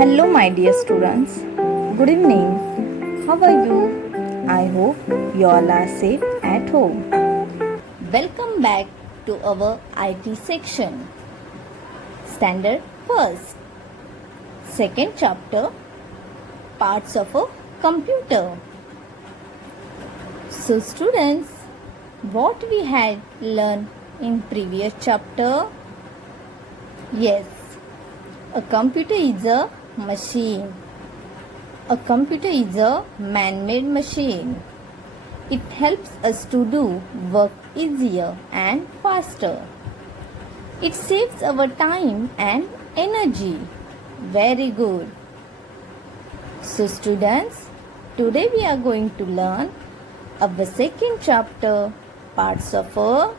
Hello, my dear students. Good evening. How are you? I hope you all are safe at home. Welcome back to our IT section. Standard first. Second chapter, parts of a computer. So students, what we had learned in previous chapter? Yes, a computer is a machine. A computer is a man-made machine. It helps us to do work easier and faster. It saves our time and energy. Very good. So students, today we are going to learn our second chapter, parts of a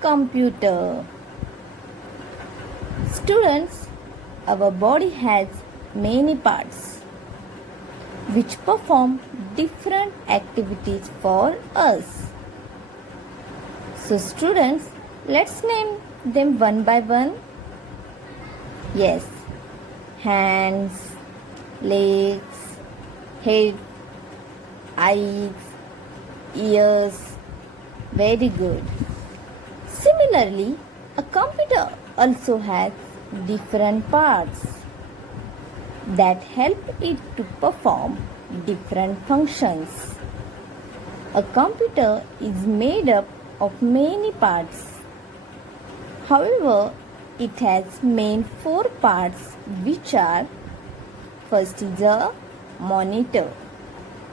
computer. Students, our body has many parts which perform different activities for us. So students, let's name them one by one. Yes, hands, legs, head, eyes, ears. Very good. Similarly, a computer also has different parts that help it to perform different functions. A computer is made up of many parts. However, it has main four parts, which are: first is a monitor,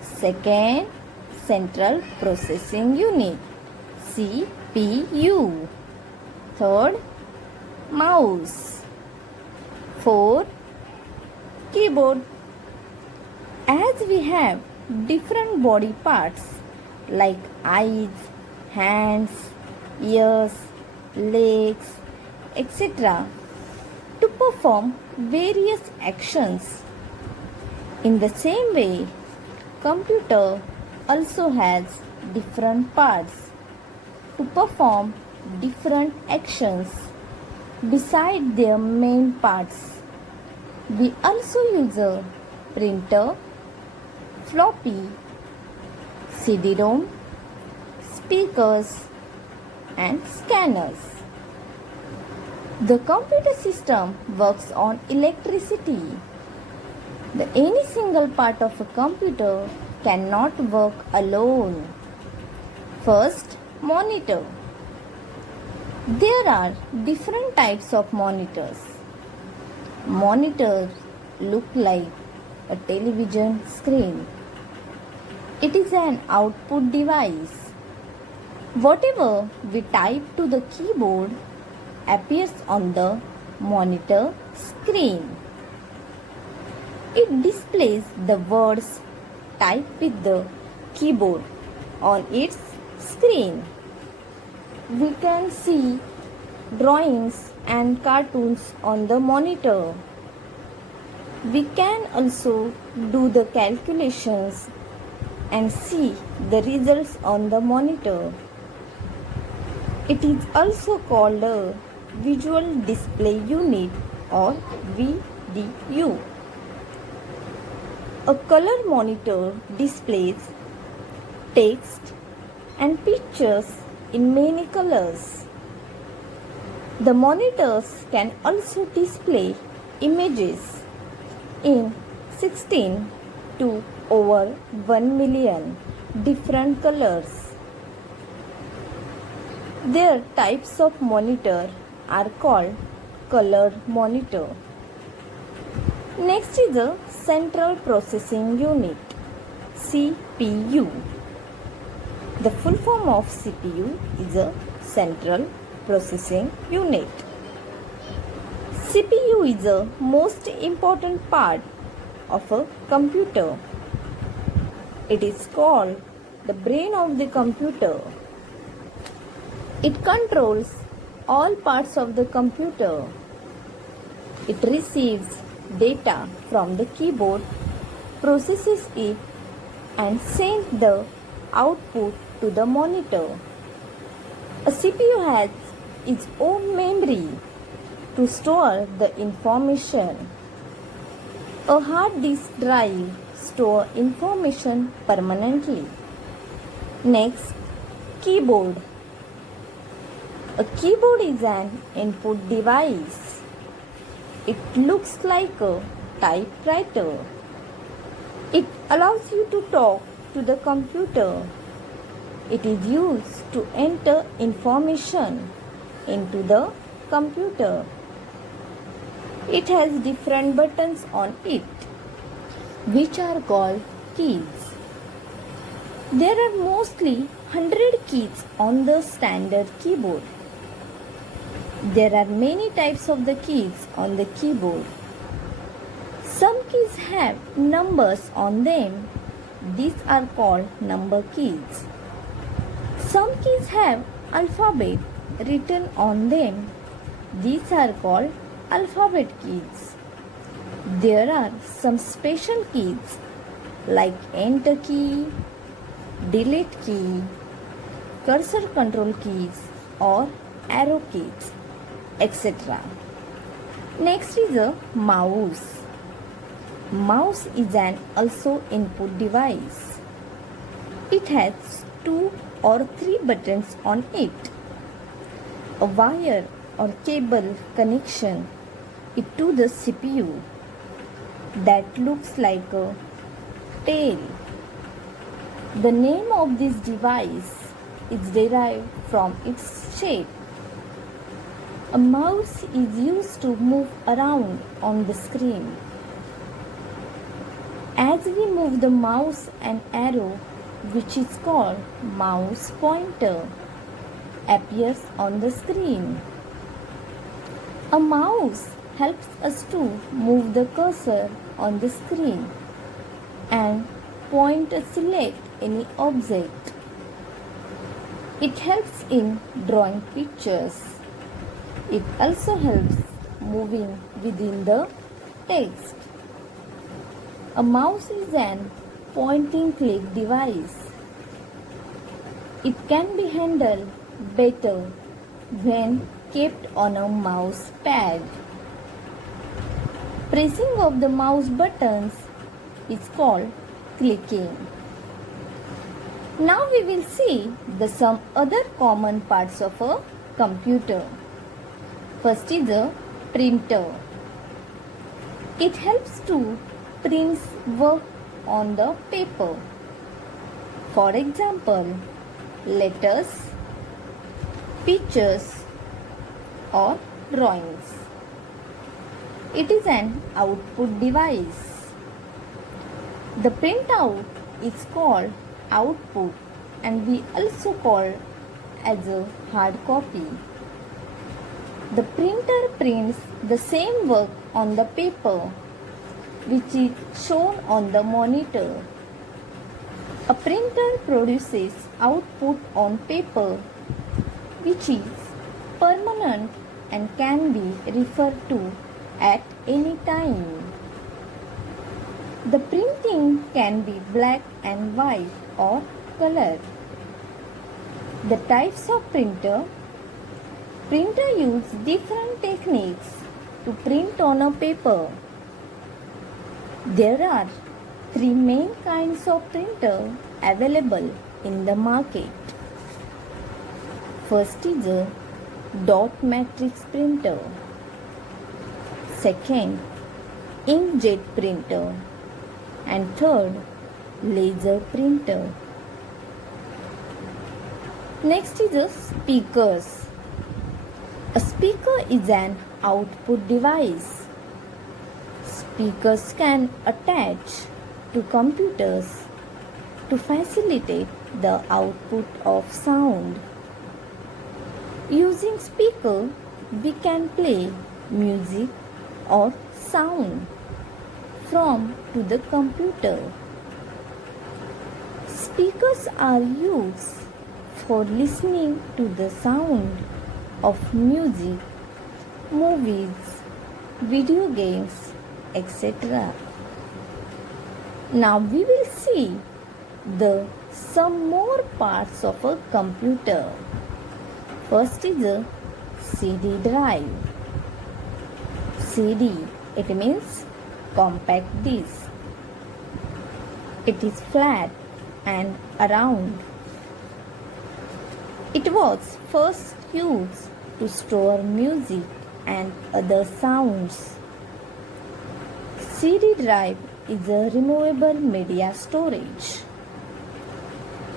second central processing unit CPU, third mouse, fourth keyboard. As we have different body parts like eyes, hands, ears, legs, etc., to perform various actions. In the same way, computer also has different parts to perform different actions beside their main parts. We also use a printer, floppy, CD-ROM, speakers and scanners. The computer system works on electricity. Any single part of a computer cannot work alone. First, monitor. There are different types of monitors. Monitors look like a television screen. It is an output device. Whatever we type to the keyboard appears on the monitor screen. It displays the words typed with the keyboard on its screen. We can see drawings and cartoons on the monitor. We can also do the calculations and see the results on the monitor. It is also called a visual display unit or VDU. A color monitor displays text and pictures in many colors. The monitors can also display images in 16 to over 1 million different colors. Their types of monitor are called color monitor. Next is a central processing unit, CPU. The full form of CPU is a central processing unit. CPU is the most important part of a computer. It is called the brain of the computer. It controls all parts of the computer. It receives data from the keyboard, processes it, and sends the output to the monitor. A CPU has its own memory to store the information. A hard disk drive stores information permanently. Next, keyboard. A keyboard is an input device. It looks like a typewriter. It allows you to talk to the computer. It is used to enter information into the computer. It has different buttons on it, which are called keys. There are mostly 100 keys on the standard keyboard. There are many types of the keys on the keyboard. Some keys have numbers on them. These are called number keys. Some keys have alphabet written on them. These are called alphabet keys. There are some special keys like enter key, delete key, cursor control keys or arrow keys, etc. Next is a mouse. Mouse is an also input device. It has 2 or 3 buttons on it. A wire or cable connection it to the CPU that looks like a tail. The name of this device is derived from its shape. A mouse is used to move around on the screen. As we move the mouse, an arrow, which is called mouse pointer, appears on the screen. A mouse helps us to move the cursor on the screen and point or select any object. It helps in drawing pictures. It also helps moving within the text. A mouse is an pointing click device. It can be handled better when kept on a mouse pad. Pressing of the mouse buttons is called clicking. Now we will see some other common parts of a computer. First is a printer. It helps to print work on the paper. For example, letters, pictures or drawings. It is an output device. The printout is called output and we also call as a hard copy. The printer prints the same work on the paper which is shown on the monitor. A printer produces output on paper which is permanent and can be referred to at any time. The printing can be black and white or color. The types of printer use different techniques to print on a paper. There are 3 main kinds of printer available in the market. First is a dot matrix printer. Second, inkjet printer. And third, laser printer. Next is a speakers. A speaker is an output device. Speakers can attach to computers to facilitate the output of sound. Using speaker, we can play music or sound from to the computer. Speakers are used for listening to the sound of music, movies, video games, etc. Now we will see some more parts of a computer. First is a CD drive. CD, it means compact disc. It is flat and round. It was first used to store music and other sounds. CD drive is a removable media storage.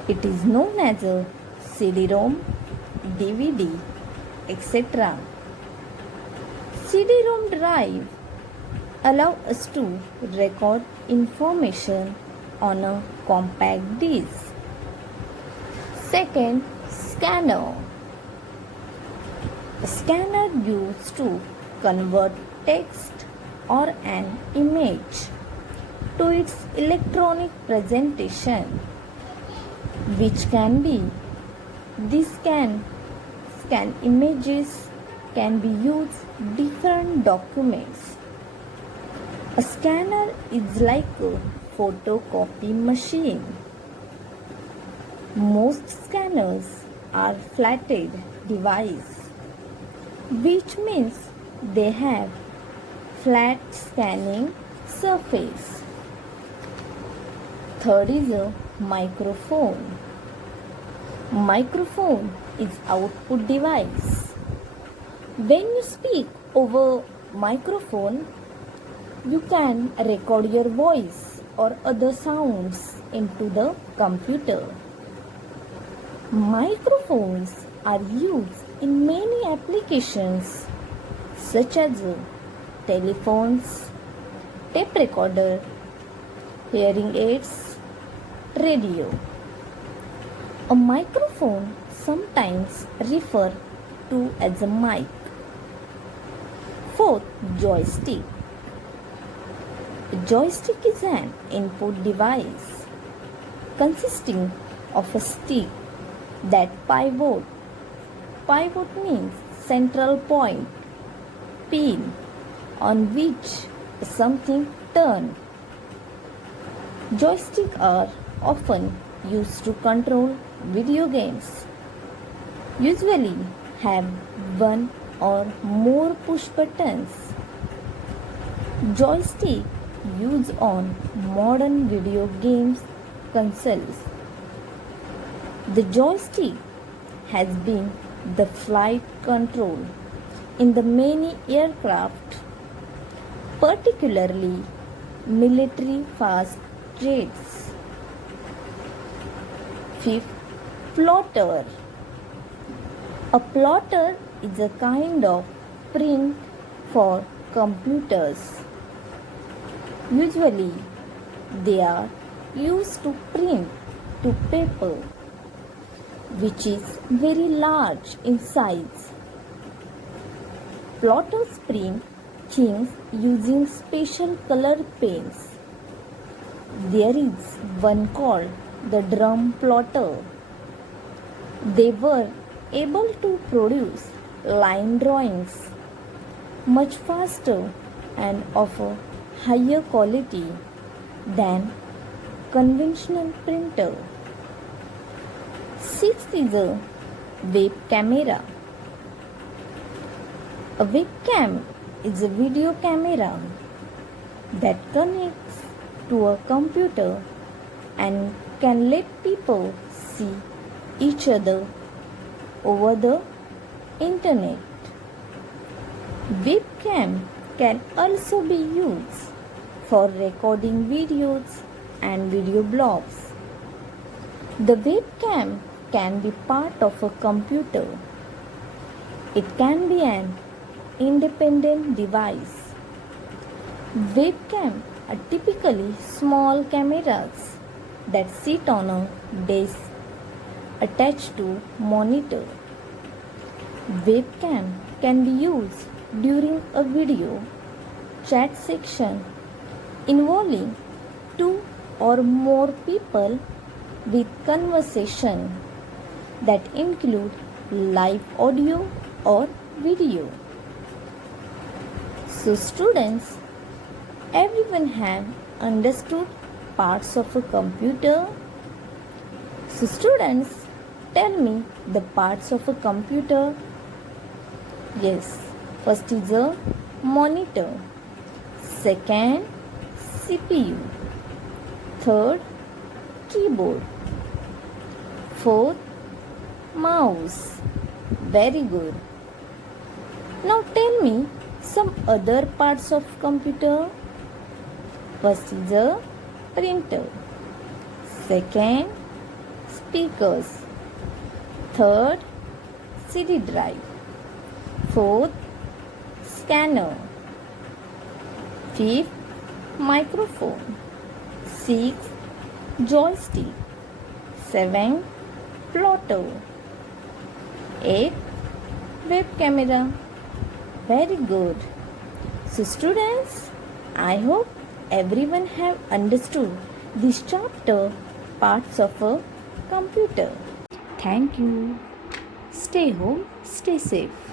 It is known as a CD-ROM, DVD, etc. CD-ROM drive allow us to record information on a compact disc. Second, scanner. A scanner used to convert text or an image to its electronic presentation, which can be this scan images, can be used different documents. A scanner is like a photocopy machine. Most scanners are flatted device, which means they have flat scanning surface. Third is a microphone. Microphone is output device. When you speak over microphone, you can record your voice or other sounds into the computer. Microphones are used in many applications such as telephones, tape recorder, hearing aids, radio. A microphone sometimes referred to as a mic. Fourth, joystick. A joystick is an input device consisting of a stick that pivot. Pivot means central point, pin on which something turns. Joysticks are often used to control video games. Usually have one or more push buttons. Joystick used on modern video games consoles. The joystick has been the flight control in the many aircraft, particularly military fast jets. Fifth, plotter. A plotter is a kind of print for computers. Usually, they are used to print to paper, which is very large in size. Plotters print things using special color pens. There is one called the drum plotter. They were able to produce line drawings much faster and of a higher quality than conventional printer. Sixth is a web camera. A webcam is a video camera that connects to a computer and can let people see each other over the internet. Webcam can also be used for recording videos and video blogs. The webcam can be part of a computer. It can be an independent device. Webcam are typically small cameras that sit on a desk attached to monitor. Webcam can be used during a video chat section involving two or more people with conversation that include live audio or video. So students, everyone have understood parts of a computer. So students, tell me the parts of a computer. Yes, first is a monitor. Second, CPU. Third, keyboard. Fourth, mouse. Very good. Now tell me some other parts of computer. First is a printer. Second, speakers. Third, CD drive. Fourth, scanner. Fifth, microphone. Sixth, joystick. Seventh, plotter. Eighth, web camera. Very good. So students, I hope everyone have understood this chapter, parts of a computer. Thank you. Stay home, stay safe.